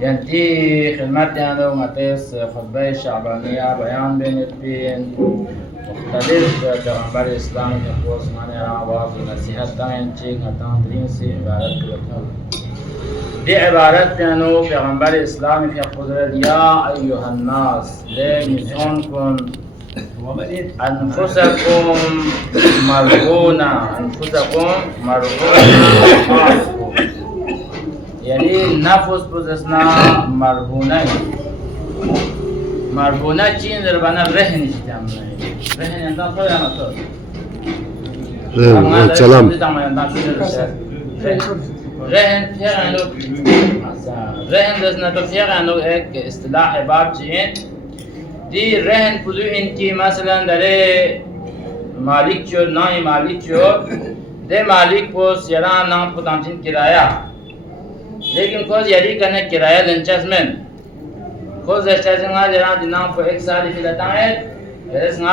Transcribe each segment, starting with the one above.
ينتهي خدمتنا لو متس خطبة شعبانية بيان بين مختلف پیغمبر اسلام کے قوس مانے آواز و نصیحت تائیں چیک نتان درین سے عبارت کرتا دی عبارت پیانو پیغمبر اسلام کے قدرت یا ایوہ الناس لے نزون کن انفسکم مرغونا یعنی نفس پوزسنا مرغونا چین در بنا رهن شدیم رهن اندان تو یا نتو سلام رهن دست نتو فیغانو ایک اصطلاح باب چین دی رهن پدو انکی مثلا داره مالک چود نامی مالک چود ده مالک پوس یران نام پتانچین کرایہ لیکن کوز یری کرنے کرایہ لنچس من کوز اشتازی nga جران دینام کو ایک سالی فیلتا ہے ایس nga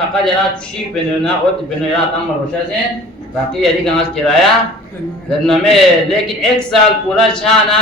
فقط جران چی بنونا اوت بنویا تام روشا سے باقی یری گاس کرایہ لنو میں لیکن ایک سال پورا چھانا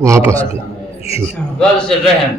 واپس گل سے رہن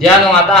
دیانو آتا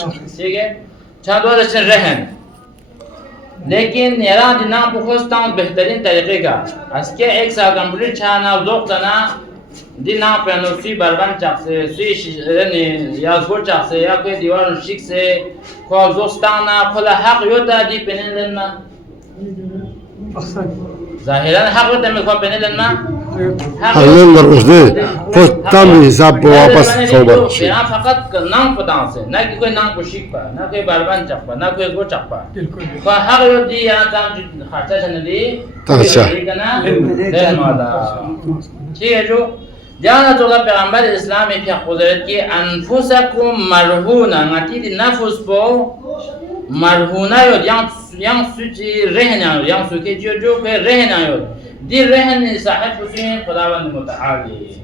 تو ٹھیک ہے چاہ دو سے رہن لیکن یران دینام بخوستان بہترین طریقے کا اس کے ایک سال کمپلیٹ چھانا زوقتنا دینام پینو سی بربن چاک سے سی یا زور چاک سے یا کوئی دیوار شک سے کوئی زوستانا کھلا حق یوتا دی پینن لننا ظاہران حق یوتا میں کوئی پینن لننا حلن درشده خود تام حساب پر واپس صوبت یہاں فقط نام پتان سے نہ کہ کوئی نام کو شک پا نہ کوئی بربن چاک پا نہ کوئی گو چاک پا کوئی حق یوت دی یہاں تام خرچہ چند دی ترچہ دین مادا ٹھیک ہے جو جانا تو پیغمبر اسلام کی قدرت کی انفسکم مرہونا نتی دی نفس پو مرہونا یود yang suci rehna yang suci jojo ke rehna yod di rehn صاحب حسین خداوند متعالی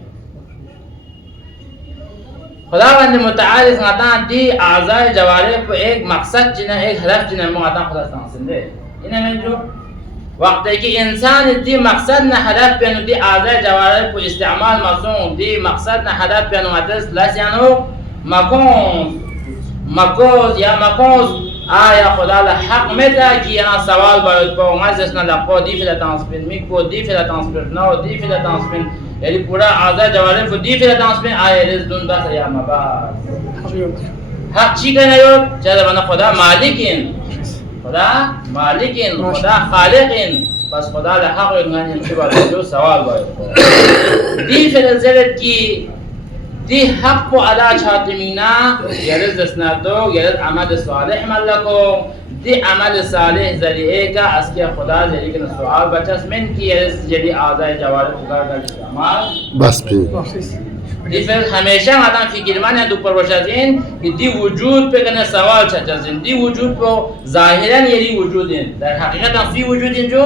خداوند متعالی سنتا دی اعضاء جوارح کو ایک مقصد جنہ ایک ہدف جنہ مغتا خدا سنسندے انہیں میں جو وقت ہے کہ انسان دی مقصد نہ ہدف پینو دی اعضاء جوارح کو استعمال مصون دی مقصد نہ ہدف پینو اتس لسیانو مکوز یا مکوز آیا خدا لحق مدى كي أنا سوال بايد بو مازسنا لقو دي فيلا تانسبين ميكو دي فيلا تانسبين نو دي فيلا تانسبين يعني پورا آزاد جوارن فو دي فيلا تانسبين آیا رز دون بس يا مباس حق چی کنا يود چاہتا بنا خدا مالكين خدا خالقين بس خدا لحق يود غاني مشبه جو سوال بايد بو دي فيلا زلت كي دی حق کو ادا چاہتمینا یرز دسناتو یرز عمل صالح ملکو دی عمل صالح ذریعے کا اس کے خدا ذریعے کے سوال بچس من کی یرز جدی آزائے جوارح خدا کا استعمال بس بھی دی پھر ہمیشہ آدم فکر مانے دو پروشازین کہ دی وجود پہ کنے سوال چاہتزین دی وجود پہ ظاہراً یری وجودین در حقیقت فی وجودین جو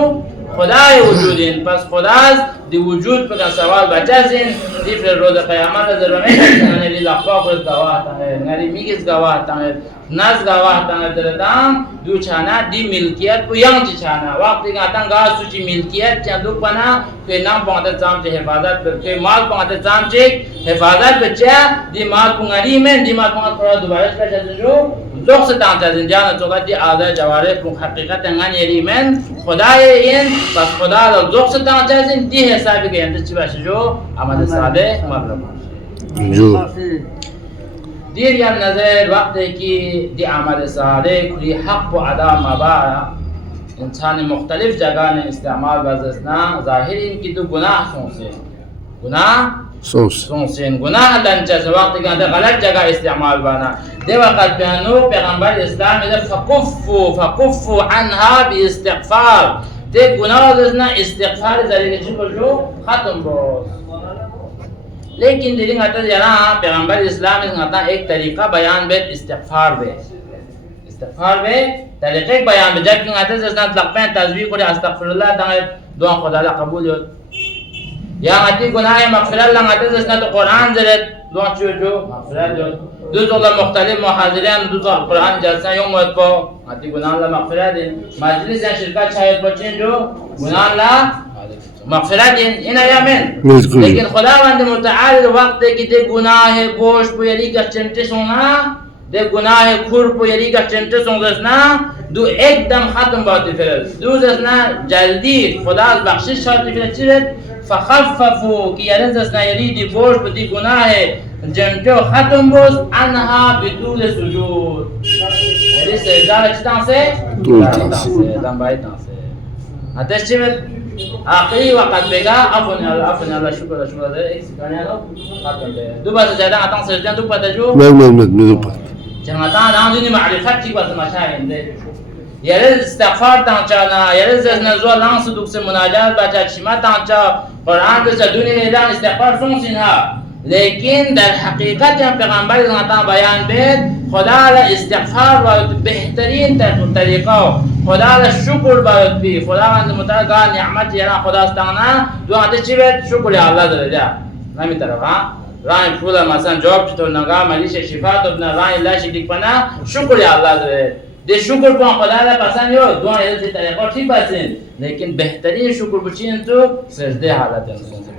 خدای وجودین پس خداز دی وجود پر سوال بچازین دی پھر روز قیامت ضرور میں نے لی لقاق رز گواہ تاہر نری میگز گواہ تاہر ناز گواہ تاہر دردام دو چھانا دی ملکیت کو ینگ چی چھانا وقت دیکھا تنگا سوچی ملکیت چندو پنا کوئی نام پانتا چام چے حفاظت پر کوئی مال پانتا چام چے حفاظت پر چے دی مال پنگاری میں دی مال پانتا تھوڑا دوبارش پر چاہتے جو زوق سے تانتا زنجانا چوکا دی آدھا جوارح پنگ حقیقت انگان یری من خدای این پس خدا زوق سے تانتا زن دی حسابی کے اندر چی باشی جو عمل صالح مطلب جو دیر یا نظر وقت ہے کہ دی عمل صالح کلی حق و ادا مبارا انسان مختلف جگہ نے استعمال بازسنا ظاہر ان کی تو گناہ سونسے گناہ لنچہ سے وقت کہ غلط جگہ استعمال بانا دے وقت پہنو پیغمبر اسلام ادھر فقفو عنها بی استغفار دے گناہ دسنا استغفار ذریعے چکر جو ختم بوز لیکن دیدیں آتا یہاں پیغمبر اسلام آتا ایک طریقہ بیان بیت استغفار طریقہ بیان بیت جب کہ آتا ہے لقبین تذبیح کو استغفر اللہ دعا خدا اللہ قبول ہوت یا هتی گناه مغفرت لنگاته زسنا تو قرآن زرد دوان چیو جو مغفرت جو دو زولا مختلف محاضرین دو زولا قرآن جلسه یوم وقت با هتی گناه لا مغفرت مجلس یا شرکت شاید بچین جو گناه لا مغفرت این ایامین لیکن خداوند متعال وقت که ده گناه گوش پویری که چنته سونا ده گناه کور پویری که چنته سونگسنا دو ایک دم ختم باتی فرد دو زسنا جلدی خدا از بخشش شاید فرد چیرد فخففو که یرن زسنا یری دی گوش پو دی گناه جنته ختم بوز انها بدول سجود یری سجدار چی تانسه؟ دنبایی تانسه حتیش چی بید؟ آخری وقت بگا افن الله شکر ده ایک سکانی رو ختم بگا دو بات زیادن اتان سجدن دو پتا جو؟ دو پتا چند اتان دان دونی معرفت چی بات مشاهیم ده یره استغفار تانچانا یره زنزو لانس دوکس مناجات بچا چیما تانچا قرآن دستا دونی اعلان استغفار سونسین ها لیکن در حقیقت هم پیغمبر زنطان بیان بید خدا را استغفار باید بهترین طریقه خدا را شکر باید بی خدا را متعال نعمت یران خدا استغنا دو آنده چی بید؟ شکر یا اللہ داره جا نمی طرف ها رای پولا مثلا جواب چطور نگاه ملیش شفا تو بنا رای اللہ شکریک پنا شکر یا اللہ داره ده شکر پان خدا را پسند یو دوان ایدل طریقه ٹھیک بسین لیکن بهترین شکر بچین تو سجده حالت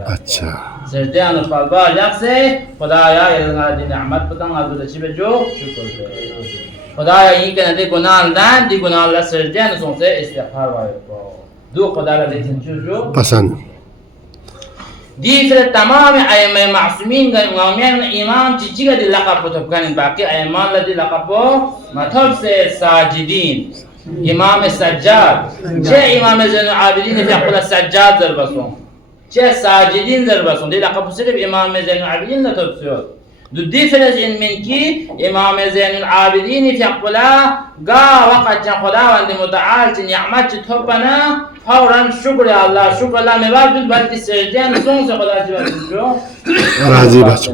اچھا سجده انو پالبا لگ سے خدایا ایدل دی نعمت بتن عبدالله چی بجو شکر دے خدایا این که ندی گناه دن دی گناه اللہ سجده انو سن سے استغفار باید دو خدا را دیتن چو جو پسند دیگر تمام ائمه معصومین امامیان امام چیچی کا دی لقب کتب کنین باقی ائمان لدی لقب مطلب سے ساجدین امام سجاد چه امام زین العابدین فی اقول سجاد ضربسون چه ساجدین ضربسون دی لقب صرف امام زین العابدین نتبسیون دو دیفرنس این من کی امام زین العابدین فی اقول گا وقت چن خداوند متعال چن نعمت چه توپنا فوراً شکر اللہ شکر اللہ میں بعد جد بلتی سجدین سون سے خدا چی بلتی جو راضی بچ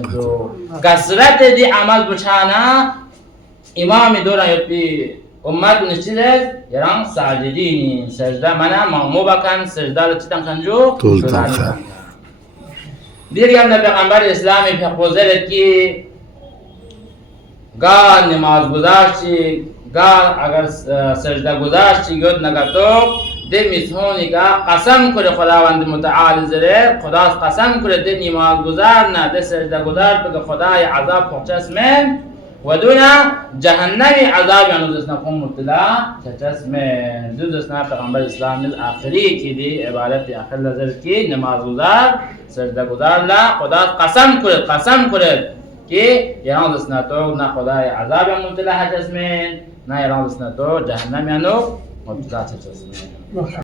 کسرت دی عمل بچانا امام دورا یپی امت نشیده یران ساجدین سجده منا مامو بکن سجده لچیتن کنجو طولتن خیر دیگه هم پیغمبر اسلامی پیغمبر کی گاه نماز گذاشتی گاه اگر سجده گذاشتی یاد نگرتو ده میتونی که قسم کنه خداوند متعال زره خدا قسم کنه ده نماز گذار نه ده سجده گذار بگه خدای عذاب پخچس من و دونا جهنمی عذاب یعنی دستنا کن مبتلا چچس من دو دستنا پیغمبر اسلام آخری کی دی عبارت آخر لذر کی نماز گذار سجده گذار لا خدا قسم کنه که یعنی دستنا تو نه خدای عذاب یعنی مبتلا چچس من نه یعنی دستنا تو جهنم یعنی مبتلا چچس من